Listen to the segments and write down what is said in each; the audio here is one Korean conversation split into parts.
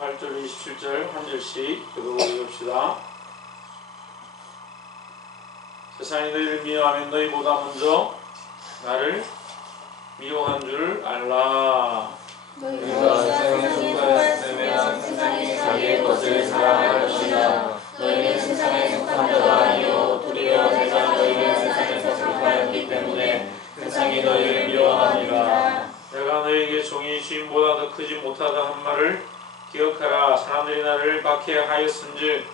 8절 27절 한 절씩 읽어봅시다. 세상이 너희를 미워하면 너희보다 먼저 나를 미워한 줄 알라. 너희가 세상에 속하였으면 세상이 자기의 것을 사랑할 것이다. 너희는 세상에 속한 자가 아니요 도리어 내가 너희를 세상에서 속하였기 때문에 세상이 너희를 미워하니라. 내가 너희에게 종이 주인보다 더 크지 못하다 한 말을 기억하라. 사람들이 나를 박해하였은즉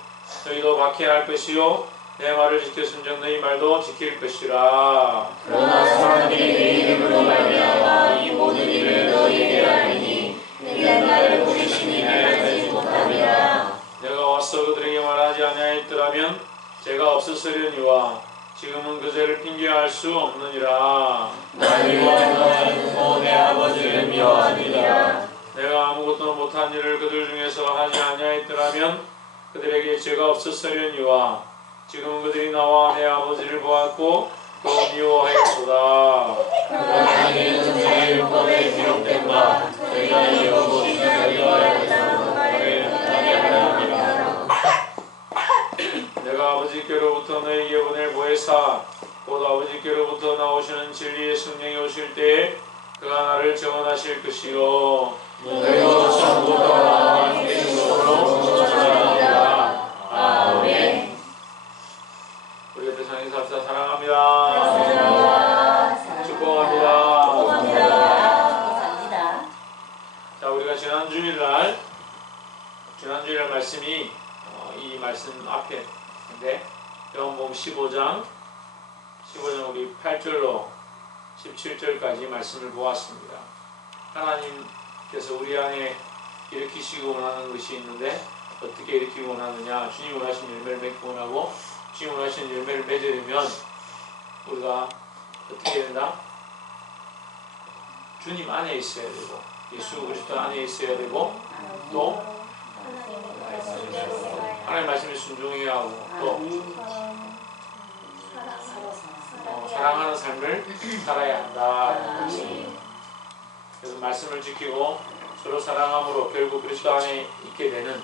너희도 박해할 것이요 내 말을 지켰은즉 너희 말도 지킬 것이라. 그러나 사람들이 내 이름으로 말미암아 이 모든 일을 너희에게 알리니 내가 나를 보내신 이를 알지 못하리라. 내가 와서 그들에게 말하지 아니하였더라면 죄가 없었으려니와 지금은 그 죄를 핑계할 수 없느니라. 나를 미워하는 자는 내 아버지를 미워하니라. 내가 아무것도 못한 일을 그들 중에서 하지 아니하였더라면 그들에게 죄가 없었으려니와 지금은 그들이 나와 내 아버지를 보았고 또 미워하였도다. 그러나 이는 제 율법에 기록된 바 저희가 이어고 미워하였다는 말을 하게 하려 함이라. 내가 아버지께로부터 너희에게 보낼 보혜사 곧 아버지께로부터 나오시는 진리의 성령이 오실 때에 그가 나를 증언하실 것이요 너희도 처음부터 나와 함께 있으므로 전하리라. 아멘. 우리가 세상에서 합시다. 사랑합니다. 축복합니다. 감사합니다. 자, 우리가 지난 주일날 말씀이 이 말씀 앞에인데 요한복음 15장 우리 8절로 17절까지 말씀을 보았습니다. 하나님께서 우리 안에 일으키시고 원하는 것이 있는데 어떻게 일으키고 원하느냐? 주님 원하신 열매를 맺고 원하고 주님 원하신 열매를 맺으려면 우리가 어떻게 해야 된다? 주님 안에 있어야 되고 예수 그리스도 안에 있어야 되고 또 하나님 말씀에 순종해야 하고 또 사랑하는 삶을 살아야 한다. 그래서 말씀을 지키고 서로 사랑함으로 결국 그리스도 안에 있게 되는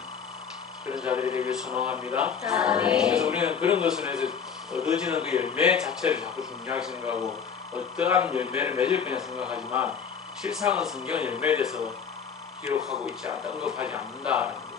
그런 자들이 되길 소망합니다. 그래서 우리는 그런 것을 해서 얻어지는 그 열매 자체를 자꾸 중요하게 생각하고 어떠한 열매를 맺을 거냐 생각하지만 실상은 성경은 열매에 대해서 기록하고 있지 않다, 언급하지 않는다라는 거예요.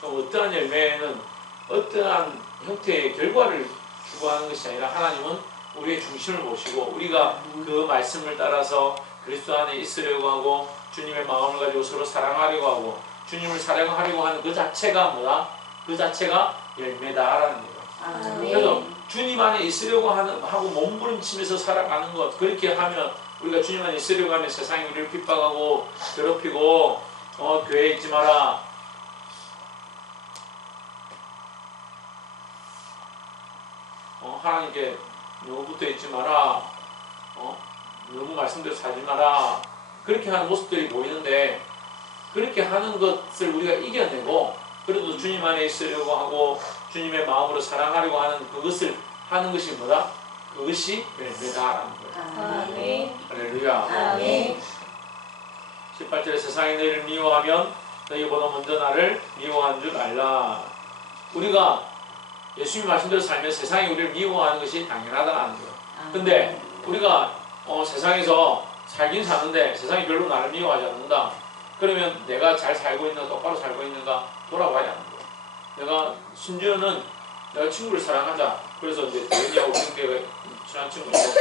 그럼 어떠한 열매는 어떠한 형태의 결과를 추구하는 것이 아니라 하나님은 우리의 중심을 보시고 우리가 그 말씀을 따라서 그리스도 안에 있으려고 하고 주님의 마음을 가지고 서로 사랑하려고 하고 주님을 사랑하려고 하는 그 자체가 뭐다? 그 자체가 열매다라는 거예요. 그래서 주님 안에 있으려고 하고 몸부림치면서 살아가는 것, 그렇게 하면 우리가 주님 안에 있으려고 하면 세상이 우리를 핍박하고 괴롭히고 교회에 있지 마라, 하나님께 너무 붙어 있지 마라, 너무 말씀대로 살지 마라, 그렇게 하는 모습들이 보이는데 그렇게 하는 것을 우리가 이겨내고 그래도 주님 안에 있으려고 하고 주님의 마음으로 사랑하려고 하는 그것을 하는 것이 뭐다? 그것이 열매다라는 거예요. 할렐루야. 18절에 세상이 너희를 미워하면 너희보다 먼저 나를 미워한 줄 알라. 우리가 예수님 말씀대로 살면 세상이 우리를 미워하는 것이 당연하다는 거예요. 근데 우리가 세상에서 살긴 사는데 세상이 별로 나를 미워하지 않는다. 그러면 내가 잘 살고 있는가, 똑바로 살고 있는가 돌아봐야 하는 거예요. 내가 심지어는 내가 친구를 사랑하자. 그래서 이제 대현이하고 경계가 친한 친구인데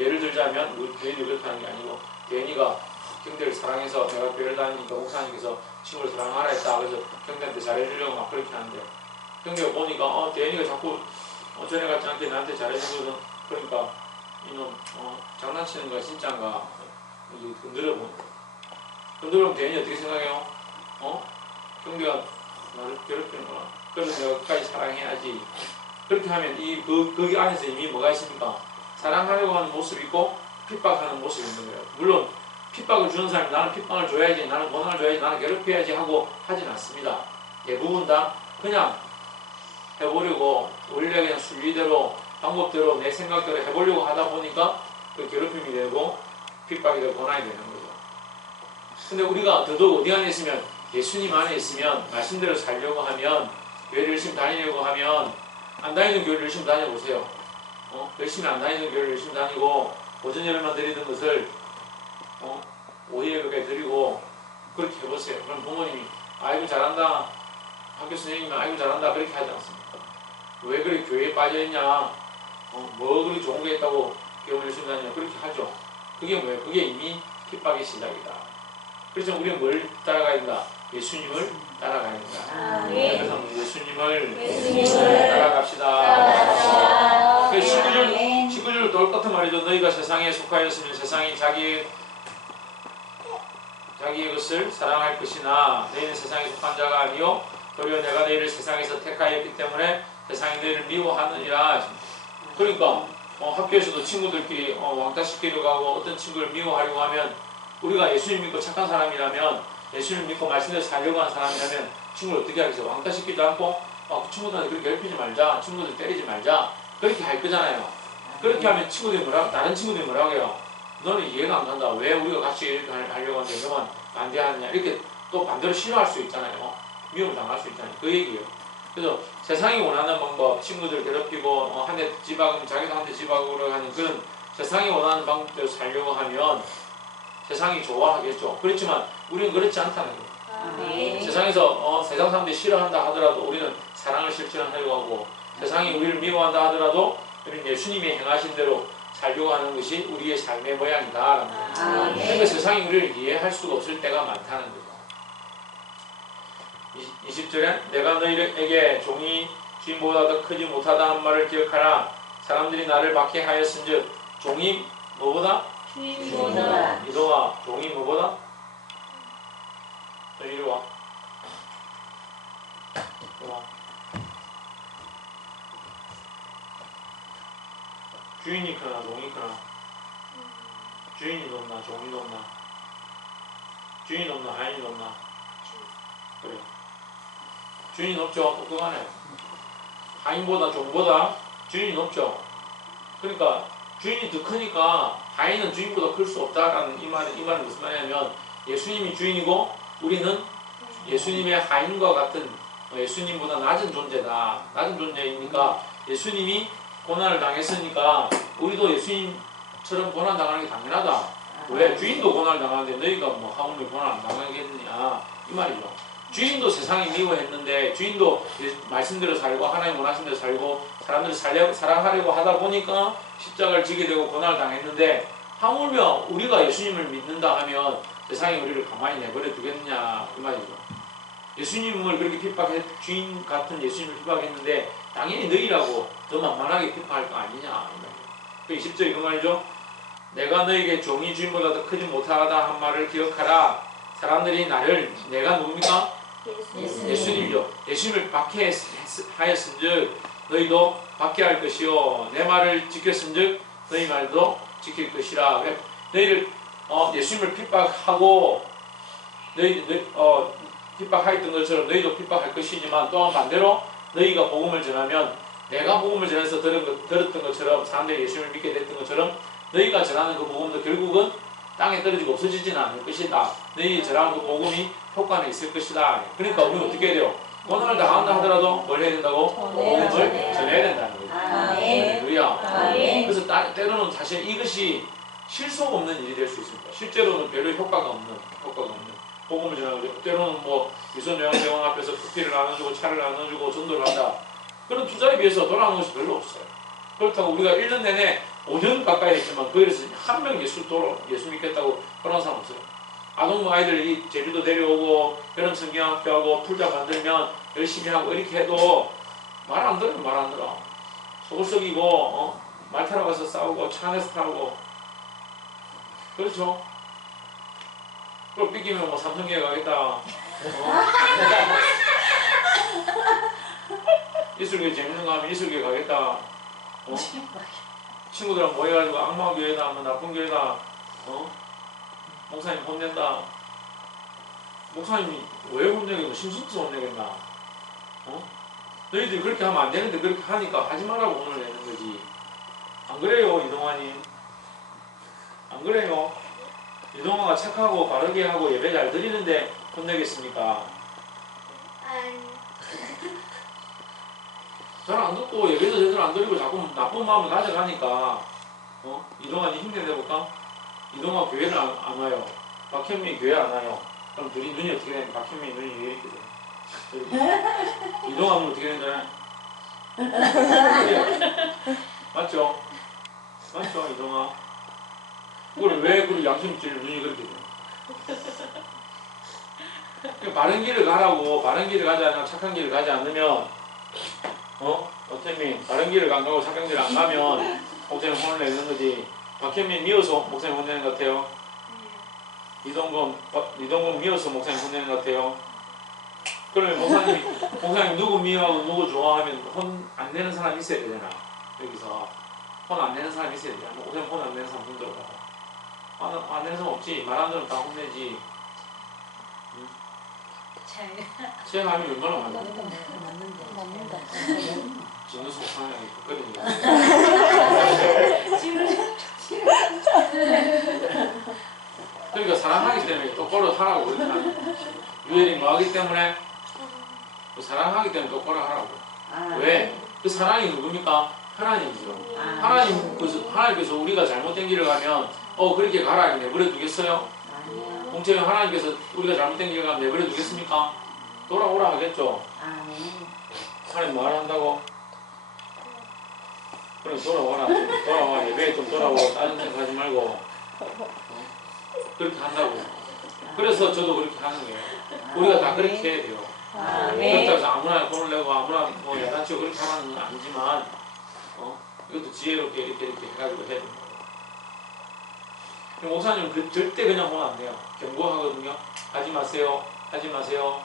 예를 들자면 우리 대현이 그렇게 하는 게 아니고 대현이가 경대를 사랑해서 내가 교회를 다니니까 목사님께서 친구를 사랑하라 했다. 그래서 경대한테 잘해주려고 막 그렇게 하는데 경대가 보니까 대현이가 자꾸 전에 같지 않게 나한테 잘해주거든. 그러니까 이놈 장난치는 거야 진짜인가 이제 건드려보는 거야. 건드려보면 대현이 어떻게 생각해요? 경대가 나를 괴롭히는구나. 그래서 내가 끝까지 사랑해야지. 그렇게 하면 거기 안에서 이미 뭐가 있습니까? 사랑하려고 하는 모습이 있고 핍박하는 모습이 있는 거예요. 물론 핍박을 주는 사람이 나는 핍박을 줘야지, 나는 고난을 줘야지, 나는 괴롭혀야지 하고 하진 않습니다. 대부분 다 그냥 해보려고 원래 그냥 순리대로 방법대로 내 생각대로 해보려고 하다 보니까 그 괴롭힘이 되고 핍박이 되고 고난이 되는 거죠. 근데 우리가 더더욱 어디 안에 있으면 예수님 안에 있으면 말씀대로 살려고 하면 교회를 열심히 다니려고 하면 안 다니는 교회를 열심히 다녀보세요. 열심히 안 다니는 교회를 열심히 다니고 오전 예배만 드리는 것을 오후 예배에 드리고 그렇게 해보세요. 그럼 부모님이 아이고 잘한다. 학교 선생님이 아이고 잘한다. 그렇게 하지 않습니다. 왜 그렇게 교회에 빠져있냐. 뭐 그렇게 좋은 게 있다고 교회 열심히 다니냐. 그렇게 하죠. 그게 뭐예요? 그게 이미 핍박의 시작이다. 그래서 우리는 뭘 따라가야 된다? 예수님을 따라가야 된다. 그래서 예수님을 따라갑시다. 그래서 19절 똑같은 말이죠. 너희가 세상에 속하였으면 세상이 자기의 것을 사랑할 것이나 너희는 세상에 속한 자가 아니요 도리어 내가 너희를 세상에서 택하였기 때문에 세상이 너희를 미워하느니라. 그러니까 학교에서도 친구들끼리 왕따시키려고 하고 어떤 친구를 미워하려고 하면 우리가 예수님 믿고 착한 사람이라면 예수님 믿고 말씀대로 살려고 하는 사람이라면 친구를 어떻게 하겠어요? 왕따시키지도 않고 그 친구들한테 그렇게 괴롭히지 말자. 친구들 때리지 말자. 그렇게 할 거잖아요. 그렇게 하면 친구들이 다른 친구들이 뭐라고 해요? 너는 이해가 안 간다. 왜 우리가 같이 이렇게 하려고 하는데 너만 반대하느냐. 이렇게 또 반대로 싫어할 수 있잖아요. 미움을 당할 수 있잖아요. 그 얘기예요. 그래서 세상이 원하는 방법, 친구들 괴롭히고 한 대 집박으면 자기도 한 대 집박으로 하는 그런 세상이 원하는 방법대로 살려고 하면 세상이 좋아하겠죠. 그렇지만 우리는 그렇지 않다는 거예요. 세상에서 세상 사람들이 싫어한다 하더라도 우리는 사랑을 실천하려고 하고 세상이 우리를 미워한다 하더라도 우리는 예수님이 행하신 대로 살려고 하는 것이 우리의 삶의 모양이다. 그러니까 세상이 우리를 이해할 수가 없을 때가 많다는 거죠. 20절에 내가 너희에게 종이 주인보다 더 크지 못하다 한 말을 기억하라. 사람들이 나를 박해하였은즉 종이 뭐보다? 주인보다. 이동아 종이 뭐보다? 너 이리 와. 주인이 크나 종이 크나? 주인이 높나 종이 높나? 주인이 높나 하인이 높나? 그래. 주인이 높죠. 똑똑하네. 하인보다 종보다 주인이 높죠. 그러니까 주인이 더 크니까 하인은 주인보다 클 수 없다라는 이 말은 무슨 말이냐면 예수님이 주인이고 우리는 예수님의 하인과 같은 예수님보다 낮은 존재다. 낮은 존재이니까 예수님이 고난을 당했으니까 우리도 예수님처럼 고난 당하는 게 당연하다. 왜? 주인도 고난을 당하는데 너희가 뭐 하물며 고난 안 당하겠느냐 이 말이죠. 주인도 세상이 미워했는데 주인도 말씀대로 살고 하나님 원하신 대로 살고 사람들을 사랑하려고 하다 보니까 십자가를 지게 되고 고난을 당했는데 하물며 우리가 예수님을 믿는다 하면 세상이 우리를 가만히 내버려 두겠느냐 이 말이죠. 예수님을 그렇게 주인 같은 예수님을 핍박했는데 당연히 너희라고 더 만만하게 핍박할 거 아니냐 이 말이에요. 그 20절 그 말이죠. 내가 너에게 종이 주인보다 더 크지 못하다 한 말을 기억하라. 사람들이 나를 내가 누굽니까? 예수님이죠. 예수님을 박해하였은즉 너희도 박해할 것이요 내 말을 지켰은즉 너희 말도 지킬 것이라. 너희를 예수님을 핍박하고 핍박하였던 것처럼 너희도 핍박할 것이지만 또한 반대로 너희가 복음을 전하면 내가 복음을 전해서 들었던 것처럼 사람들이 예수님을 믿게 됐던 것처럼 너희가 전하는 그 복음도 결국은 땅에 떨어지고 없어지지는 않을 것이다. 너희 전하는 그 복음이 효과는 있을 것이다. 그러니까 우리는 어떻게 해야 돼요? 고난을 당한다 하더라도 뭘 해야 된다고? 복음을 전해야 된다는 거죠. 할렐루야. 그래서 때로는 사실 이것이 실속 없는 일이 될 수 있습니다. 실제로는 별로 효과가 없는 복음을 전하고 때로는 뭐 유선 요양병원 앞에서 커피를 나눠주고 차를 나눠주고 전도를 한다. 그런 투자에 비해서 돌아오는 것이 별로 없어요. 그렇다고 우리가 1년 내내 5년 가까이 했지만 거기서 한 명 예수 믿겠다고 그런 사람 없어요. 아동부 아이들이 제주도 데려오고 여름 성경학교 하고 풀자 만들면 열심히 하고 이렇게 해도 말 안 들어. 속을 썩이고 말 타러 가서 싸우고 차 안에서 타고 그렇죠. 그걸 삐끼면 뭐 삼성계에 가겠다. 이슬교회 재밌는 거 하면 이슬교회 가겠다. 친구들하고 모여가지고 악마교회다, 뭐 나쁜 교회다, 목사님 혼낸다. 목사님이 왜 혼내겠노? 심심해서 혼내겠나? 너희들이 그렇게 하면 안 되는데 그렇게 하니까 하지 말라고 혼을 내는 거지. 안 그래요, 이동환님? 안 그래요? 이동아가 착하고 바르게 하고 예배 잘 드리는데 혼내겠습니까? 잘 안 듣고 예배도 제대로 안 드리고 자꾸 나쁜 마음을 가져가니까 이동아 니 힘내 내볼까? 이동아 교회를 안 와요. 박현미 교회 안 와요. 그럼 둘이 눈이 어떻게 되냐? 박현미 눈이 왜 이렇게 돼? 이동아 눈 어떻게 되냐? 맞죠? 맞죠 이동아? 그걸 왜 그 양심줄 눈이 그렇게 돼? 바른 길을 가라고. 바른 길을 가지 않으면 착한 길을 가지 않으면 어태민 바른 길을 안 가고 착한 길을 안 가면 목사님 혼을 내는 거지. 박현민 미워서 목사님 혼내는 것 같아요. 이동건 미워서 목사님 혼내는 것 같아요. 그러면 목사님 누구 미워하고 누구 좋아하면 혼 안 내는 사람이 있어야 되잖아. 여기서 혼 안 내는 사람이 있어야 되잖아. 목사님 혼 안 내는 사람 손 들어봐. 안 내는 사람 없지. 말 안 들으면 다 혼내지. 제 마음이 얼마나 많은데. 맞는다. 진우 속상하게 그러니까. 그러니까 사랑하기 때문에 똑바로 하라고 그렇게 하는. 유엘이 뭐하기 때문에? 사랑하기 때문에 똑바로 하라고. 왜? 그 사랑이 누굽니까? 하나님이죠. 하나님께서 우리가 잘못된 길을 가면 그렇게 가라 내버려 두겠어요? 공채는 하나님께서 우리가 잘못된 길을 가면 내버려 두겠습니까? 돌아오라 하겠죠? 하나님 뭐 한다고? 그럼 돌아와 예배에 좀 돌아오고 다른 생각하지 말고 그렇게 한다고. 그래서 저도 그렇게 하는 거예요. 우리가 다 그렇게 해야 돼요. 그렇다고 해서 아무나 돈을 내고 아무나 야단치고 그렇게 하는 건 아니지만 이것도 지혜롭게 이렇게 해가지고 해야 됩니다. 목사님은 절대 그냥 혼 안 내요. 경고하거든요. 하지 마세요. 하지 마세요.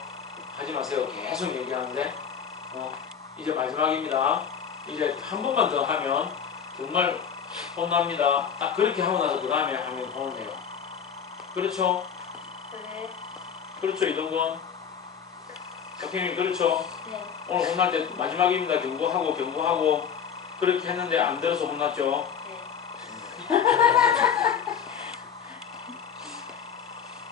하지 마세요. 계속 얘기하는데 이제 마지막입니다. 이제 한 번만 더 하면 정말 혼납니다. 딱 그렇게 하고 나서 그 다음에 하면 혼을 내요. 그렇죠? 네. 그렇죠 이동건? 박형님 그렇죠? 네. 오늘 혼날 때 마지막입니다. 경고하고 그렇게 했는데 안 들어서 혼났죠? 네.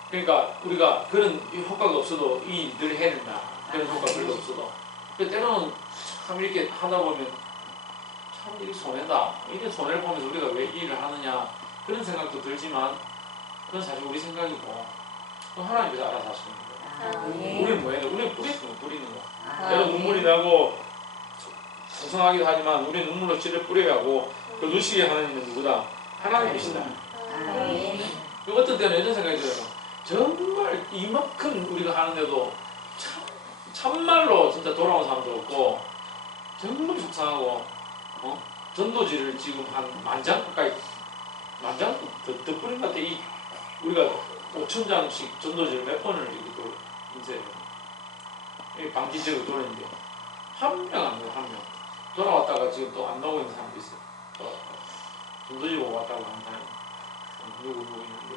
그러니까 우리가 그런 효과가 없어도 이 일들을 해야 된다. 그런 효과가 별로 없어도. 때로는 참 이렇게 하다 보면 참 이렇게 손해다. 이런 손해를 보면서 우리가 왜 이 일을 하느냐 그런 생각도 들지만 그건 사실 우리 생각이고 그건 하나님께서 알아서 하시는 거예요. 우리는 뭐해야 돼? 우리는 뿌리는 거. 때로 눈물이 나고 성성하기도 하지만 우리는 눈물로 씨를 뿌려야 하고 그 누시게 하는 이는 누구다? 하나님이시다. 어떤 때는 이런 생각이 들어요. 정말 이만큼 우리가 하는데도 참말로 진짜 돌아온 사람도 없고 정말 속상하고 전도지를 지금 한 10,000장 가까이 10,000장 더 뿌린 것 같아. 우리가 5,000장씩 전도지를 몇 번을 이렇게 인쇄해요. 방기적으로 돌았는데 한 명 안 돼요. 한 명 돌아왔다가 지금 또 안 나오고 있는 사람도 있어요. 전도지 보고 왔다고 하는 사람 누구 있는데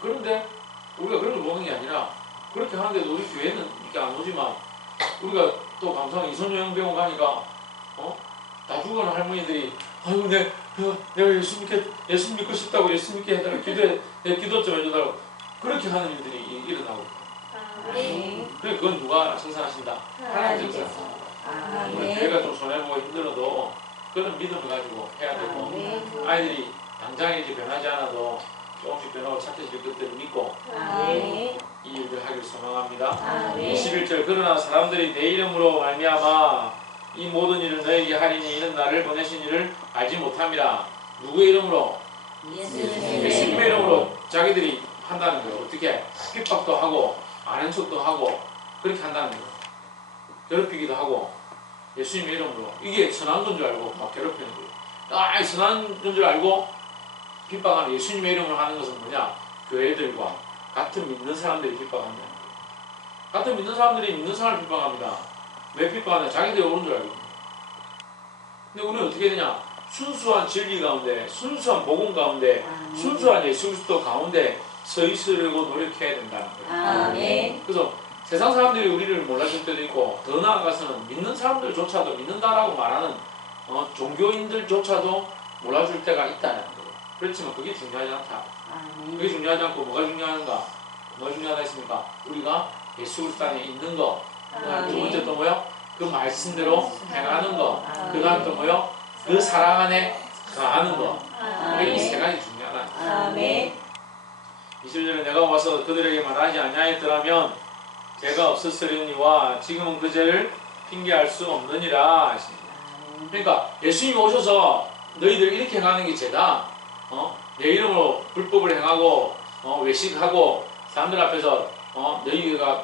그런데 우리가 그런 걸 보는 게 아니라 그렇게 하는데도 우리 교회는 이렇게 안 오지만 우리가 또 감사한 이선유 영병원 가니까 다 죽어가는 할머니들이 아이고 내가 예수 믿고 싶다고 예수 믿게 해달라 내 기도 좀 해줘달라고 그렇게 하는 일들이 일어나고 그래 그건 누가 생산하신다? 하나님께서 우리 교회가 좀 손해보고 힘들어도 그런 믿음을 가지고 해야 되고 아이들이 당장에 이제 변하지 않아도 조금씩 변하고 착해질 것들을 믿고 이 일을 하길 소망합니다. 21절 그러나 사람들이 내 이름으로 말미암아 이 모든 일을 너에게 하리니 이는 나를 보내신 이를 알지 못함이라. 누구의 이름으로? 예수님의 이름으로 자기들이 한다는 거예요. 어떻게? 핍박도 하고 아는 척도 하고 그렇게 한다는 거예요. 괴롭히기도 하고 예수님의 이름으로 이게 선한 건 줄 알고 막 괴롭히는 거예요. 선한 건 줄 알고 핍박하는 예수님의 이름을 하는 것은 뭐냐? 교회들과 같은 믿는 사람들이 핍박한다. 같은 믿는 사람들이 믿는 사람을 핍박합니다. 왜 핍박하냐? 자기들이 옳은 줄 알고. 근데 우리는 어떻게 되냐? 순수한 진리 가운데, 순수한 복음 가운데, 순수한 예수 그리스도 가운데 서 있으려고 노력해야 된다는 거예요. 그래서 세상 사람들이 우리를 몰라줄 때도 있고 더 나아가서는 믿는 사람들조차도 믿는다라고 말하는 종교인들조차도 몰라줄 때가 있다는 거예요. 그렇지만 그게 중요하지 않다. 그게 중요하지 않고 뭐가 중요한가? 뭐가 중요하다 했습니까? 우리가 예수 그리스도 안에 있는 거. 두 번째 또 뭐요? 그 말씀대로 행하는 거. 그 다음 또 뭐요? 그 사랑 안에 거하는 거. 이 세 가지 중요하다. 아멘. 20절에 내가 와서 그들에게 말하지 아니하였더라면 죄가 없었으려니와 지금은 그 죄를 핑계할 수 없느니라 하십니다. 그러니까 예수님이 오셔서 너희들 이렇게 행하는 게 죄다. 내 이름으로 불법을 행하고 외식하고 사람들 앞에서 너희가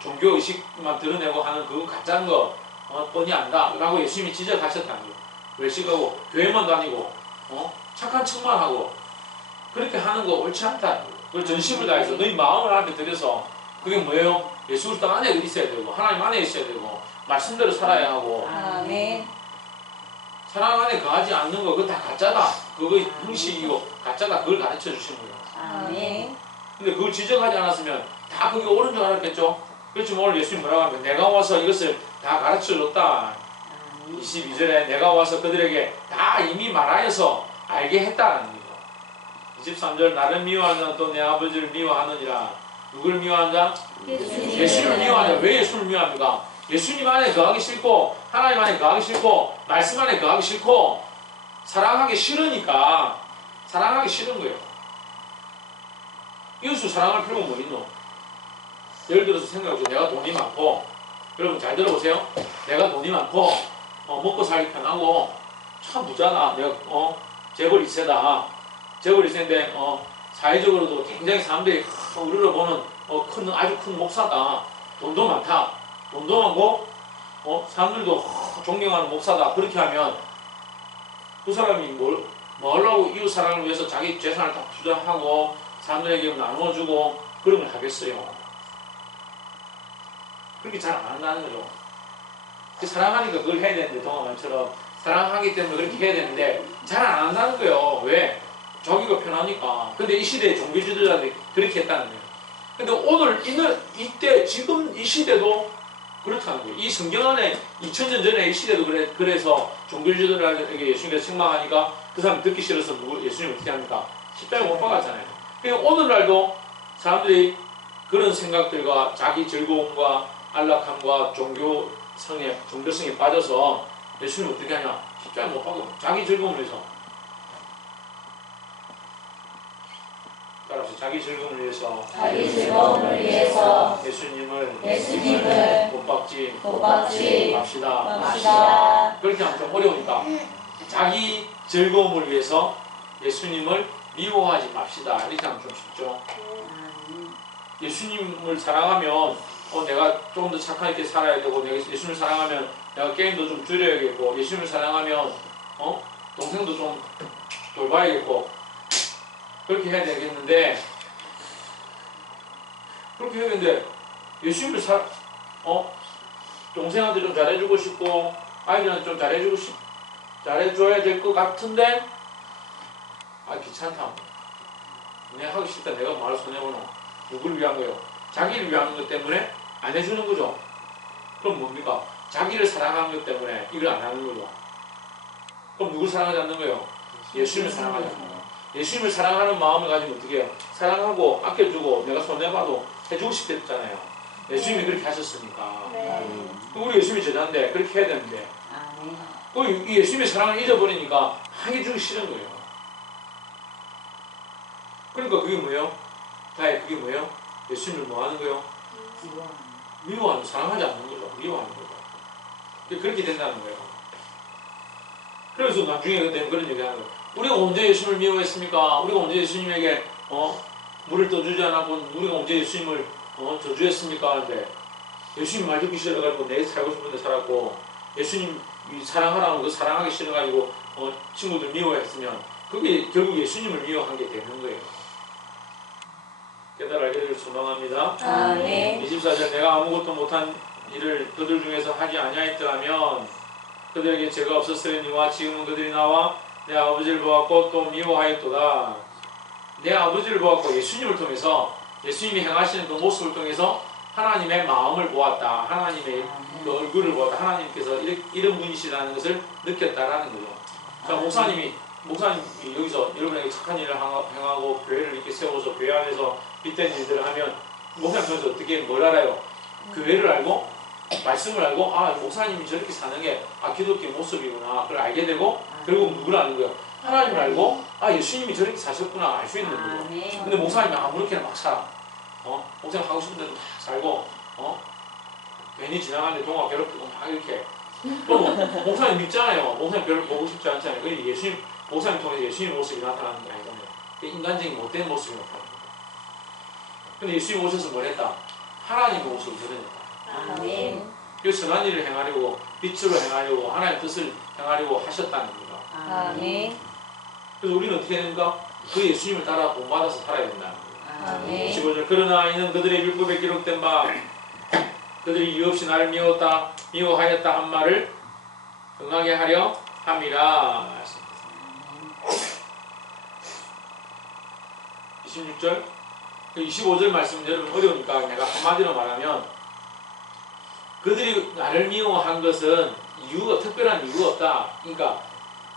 종교 의식만 드러내고 하는 그거 가짜인 거 뻔히 안다 라고 예수님이 지적하셨다는 거예요. 외식하고 교회만 다니고 착한 척만 하고 그렇게 하는 거 옳지 않다는 거예요. 그걸 전심을 다해서 너희 마음을 하나님께 드려서 그게 뭐예요? 예수 그리스도 안에 있어야 되고 하나님 안에 있어야 되고 말씀대로 살아야 하고 아멘. 사랑 안에 거하지 않는 거 그거 다 가짜다. 그거 형식이고 가짜다. 그걸 가르쳐 주시는 거예요. 아멘. 근데 그걸 지적하지 않았으면 다 그게 옳은 줄 알았겠죠? 그렇지만 오늘 예수님 뭐라고 하면 내가 와서 이것을 다 가르쳐 줬다. 22절에 내가 와서 그들에게 다 이미 말하여서 알게 했다는 거예요. 23절 나를 미워하는 자는 또 내 아버지를 미워하느니라. 누구를 미워하는 자? 예수님을 미워하는 자. 왜 예수님을 미워합니까? 예수님 안에 거하기 싫고 하나님 안에 거하기 싫고 말씀 안에 거하기 싫고 사랑하기 싫으니까 사랑하기 싫은 거예요. 이웃을 사랑할 필요가 뭐 있노? 예를 들어서 생각해보세요. 내가 돈이 많고 여러분 잘 들어보세요. 내가 돈이 많고 먹고 살기 편하고 참 부자다. 내가 재벌 2세다. 재벌 2세인데 사회적으로도 굉장히 사람들이 우리를 보는 아주 큰 목사다. 돈도 많다. 돈도 많고 사람들도 존경하는 목사다. 그렇게 하면 그 사람이 뭐 하려고 이웃 사랑을 위해서 자기 재산을 다 투자하고 사람들에게 나눠주고 그런 걸 하겠어요. 그렇게 잘 안 한다는 거죠. 사랑하니까 그걸 해야 되는데 동화만처럼 사랑하기 때문에 그렇게 해야 되는데 잘 안 한다는 거예요. 왜? 자기가 편하니까. 근데 이 시대의 종교 지도자들이 그렇게 했다는 거예요. 근데 오늘 이때 지금 이 시대도 그렇다는 거예요. 이 성경 안에 2000년 전에 이 시대도 그래서 종교 지도자들에게 예수님께서 책망하니까 그 사람이 듣기 싫어서 예수님 어떻게 합니까? 십자가에 못 박았잖아요. 그러니까 오늘날도 사람들이 그런 생각들과 자기 즐거움과 안락함과 종교성에 빠져서 예수님 어떻게 하냐? 십자가에 못 박아. 자기 즐거움을 위해서. 따라서 자기 즐거움을 위해서 예수님을 못 박지 맙시다. 그렇게 하면 좀 어려우니까 자기 즐거움을 위해서 예수님을 미워하지 맙시다. 이렇게 하면 좀 쉽죠. 예수님을 사랑하면 내가 조금 더 착하게 살아야 되고 내가 예수님을 사랑하면 내가 게임도 좀 줄여야겠고 예수님을 사랑하면 동생도 좀 돌봐야겠고 그렇게 해야 되겠는데 예수님을 동생한테 좀 잘해주고 싶고 아이들한테 좀 잘해줘야 될 것 같은데 귀찮다. 내가 하기 싫다. 내가 말을 손해보노. 누구를 위한 거예요? 자기를 위한 것 때문에 안 해주는 거죠. 그럼 뭡니까? 자기를 사랑하는 것 때문에 이걸 안 하는 거죠. 그럼 누구를 사랑하지 않는 거예요? 예수님을 사랑하지 않는 거예요. 예수님을 사랑하는 마음을 가지면 어떻게 해요? 사랑하고 아껴주고 내가 손해봐도 해주고 싶겠잖아요. 예수님이 그렇게 하셨으니까. 우리 예수님이 제자인데 그렇게 해야 되는데 이 예수님의 사랑을 잊어버리니까 해주기 싫은 거예요. 그러니까 그게 뭐예요? 그게 뭐예요? 예수님을 뭐 하는 거예요? 미워하는, 사랑하지 않는 거죠. 미워하는 거죠. 그렇게 된다는 거예요. 그래서 나중에 그런 얘기 하는 거예요. 우리가 언제 예수님을 미워했습니까? 우리가 언제 예수님에게 물을 떠주지 않았고 우리가 언제 예수님을 저주했습니까? 하는데 예수님 말 듣기 싫어가지고 내 살고 싶은데 살았고 예수님 사랑하라는 거 사랑하기 싫어가지고 친구들 미워했으면 그게 결국 예수님을 미워한 게 되는 거예요. 깨달아 알게 되길 소망합니다. 아멘. 24절 내가 아무것도 못한 일을 그들 중에서 하지 아니하였더라면 그들에게 죄가 없었으니와 지금은 그들이 나와 내 아버지를 보았고 또 미워하였도다. 내 아버지를 보았고 예수님을 통해서 예수님이 행하시는 그 모습을 통해서 하나님의 마음을 보았다. 하나님의 그 얼굴을 보았다. 하나님께서 이런 분이시라는 것을 느꼈다라는 거죠. 자, 목사님이 여기서 여러분에게 착한 일을 행하고 교회를 이렇게 세워서 교회 안에서 빗댄 일들을 하면 목사님 저한테 어떻게 뭘 알아요? 교회를 알고 말씀을 알고 아 목사님이 저렇게 사는 게 기독교 모습이구나 그걸 알게 되고 결국 누구를 아는 거예요? 하나님을 알고 아 예수님이 저렇게 사셨구나 알 수 있는 거죠. 근데 목사님이 아무렇게나 막 살아. 목사님 하고 싶은 대로 막 살고 괜히 지나가는데 동화 괴롭히고 막 이렇게 그럼 목사님 믿잖아요. 목사님 별로 보고 싶지 않잖아요. 그러니까 예수님 목사님 통해서 예수님 모습이 나타나는 게 아니잖아요. 인간적인 못된 모습이 나타나는 거예요. 근데 예수님 오셔서 뭘 했다? 하나님의 모습을 드러냈다. 아멘. 그래서 선한 일을 행하려고 빛으로 행하려고 하나님의 뜻을 행하려고 하셨다는 거다. 아멘. 그래서 우리는 어떻게 해야 됩니까? 그 예수님을 따라 본받아서 살아야 된다는 거예요. 아멘. 15절 그러나 이는 그들의 율법에 기록된 바 그들이 이유 없이 나를 미워하였다 한 말을 응하게 하려 함이라. 26절 25절 말씀 여러분 어려우니까 내가 한마디로 말하면 그들이 나를 미워한 것은 특별한 이유가 없다. 그러니까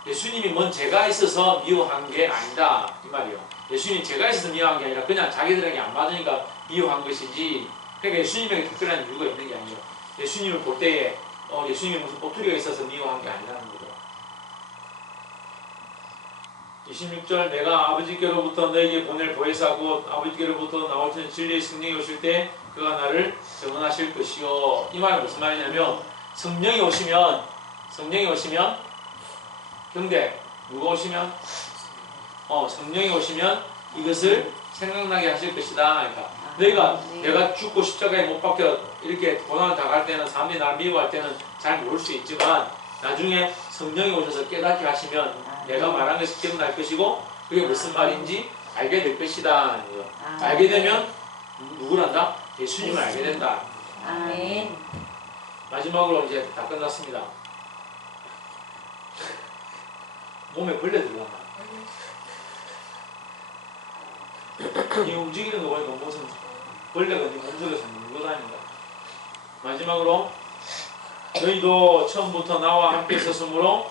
예수님이 뭔 죄가 있어서 미워한 게 아니다 이 말이에요. 예수님이 죄가 있어서 미워한 게 아니라 그냥 자기들에게 안 맞으니까 미워한 것이지 그러니까 예수님에게 특별한 이유가 있는 게 아니에요. 예수님을 볼 때에 예수님이 무슨 꼬투리가 있어서 미워한 게 아니라는 거죠. 26절 내가 아버지께로부터 너에게 보낼 보혜사 곧 아버지께로부터 나오시는 진리의 성령이 오실 때 그가 나를 증언하실 것이요. 이 말은 무슨 말이냐면 성령이 오시면 근데 누가 오시면 성령이 오시면 이것을 생각나게 하실 것이다. 그러니까 내가 죽고 십자가에 못 박혀 이렇게 고난을 당할 때는 사람들이 나를 미워할 때는 잘 모를 수 있지만 나중에 성령이 오셔서 깨닫게 하시면 내가 말한 것이 기억날 것이고 그게 무슨 말인지 알게 될 것이다. 알게 되면 누구를 안다? 예수님을 알게 된다. 아멘. 마지막으로 이제 다 끝났습니다. 몸에 벌레 들어간다. 이 움직이는 거 보니까 무슨 벌레가 네 몸속에서 물고 다닌다. 마지막으로 너희도 처음부터 나와 함께 있었으므로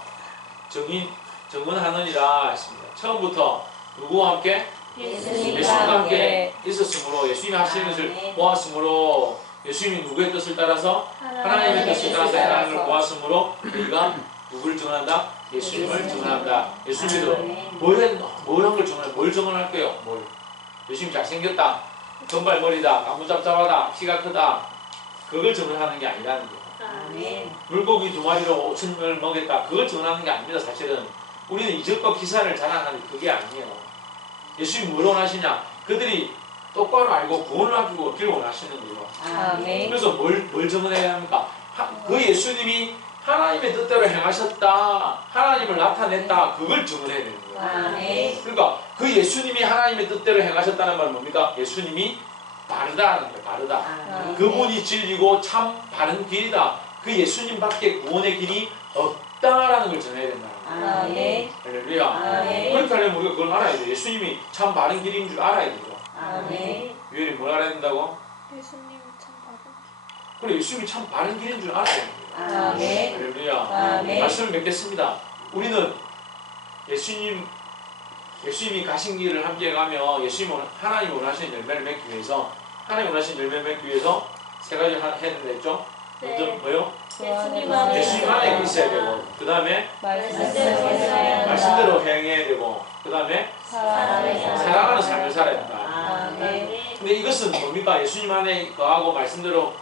정언하느니라 했습니다. 처음부터 누구와 함께? 예수님과 함께 있었으므로 예수님이 하시는 것을 보았으므로 예수님이 누구의 뜻을 따라서 하나님의 뜻을 따라서 하나님을 보았으므로 너희가 누구를 정언한다? 예수님을 정언한다. 예수님도 뭘 한 걸 정언할? 뭘 정언할 거예요? 예수님 잘생겼다, 금발머리다, 나무잡잡하다, 키가 크다 그걸 정언하는 게 아니라는 거예요. 아멘. 물고기 2마리로 5,000명을 먹였다 그걸 정언하는 게 아닙니다. 사실은 우리는 이적과 기사를 자랑하는 그게 아니에요. 예수님이 뭘 원하시냐? 그들이 똑바로 알고 구원을 하기고 얻기를 원하시는 거예요. 아멘. 그래서 뭘 정언해야 합니까? 그 예수님이 하나님의 뜻대로 행하셨다, 하나님을 나타냈다 그걸 정언해야 되는 거예요. 아멘. 그러니까 그 예수님이 하나님의 뜻대로 행하셨다는 말은 뭡니까? 예수님이 바르다는 거예요. 바르다. 아멘. 그분이 진리고 참 바른 길이다. 그 예수님밖에 구원의 길이 없다라는 걸 전해야 된다는 거예요. 아멘. 할렐루야. 아멘. 그렇게 하려면 우리가 그걸 알아야 돼요. 예수님이 참 바른 길인 줄 알아야 돼요. 아멘. 유엘이 뭘 알아야 된다고? 예수님이 참 바른 그래 예수님이 참 바른 길인 줄 알아야 돼요. 아멘. 할렐루야. 아멘. 말씀을 맺겠습니다. 우리는 예수님이 가신 길을 함께 가며 하나님이 원하시는 열매를 맺기 위해서 세 가지 했는데 했죠? 먼저 뭐요? 예수님 안에 있어야 되고 그 다음에 말씀대로 행해야 되고 그 다음에 사랑하는 삶을 살아야 된다. 아멘. 근데 이것은 뭡니까? 예수님 안에 거하고 말씀대로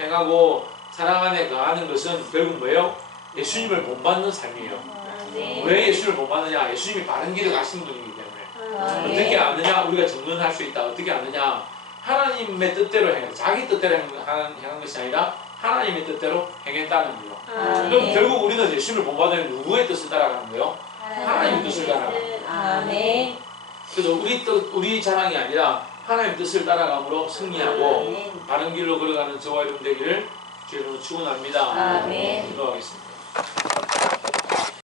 행하고 사랑 안에 거하는 것은 결국 뭐예요? 예수님을 본받는 삶이에요. 왜 예수님을 본받느냐? 예수님이 바른 길을 가신 분이기 때문에. 어떻게 아느냐? 우리가 증언할 수 있다. 어떻게 아느냐? 하나님의 뜻대로 행해. 자기 뜻대로 행한 것이 아니라 하나님의 뜻대로 행했다는 거예요. 그럼 결국 우리는 예수님을 본받으면 누구의 뜻을 따라가는 거예요? 하나님의 뜻을 따라가는 거예요. 아멘. 그래서 우리 자랑이 아니라 하나님의 뜻을 따라감으로 승리하고 바른 길로 걸어가는 저와 여러분 되기를 주의 이름으로 축원합니다. 아멘. 기도하겠습니다.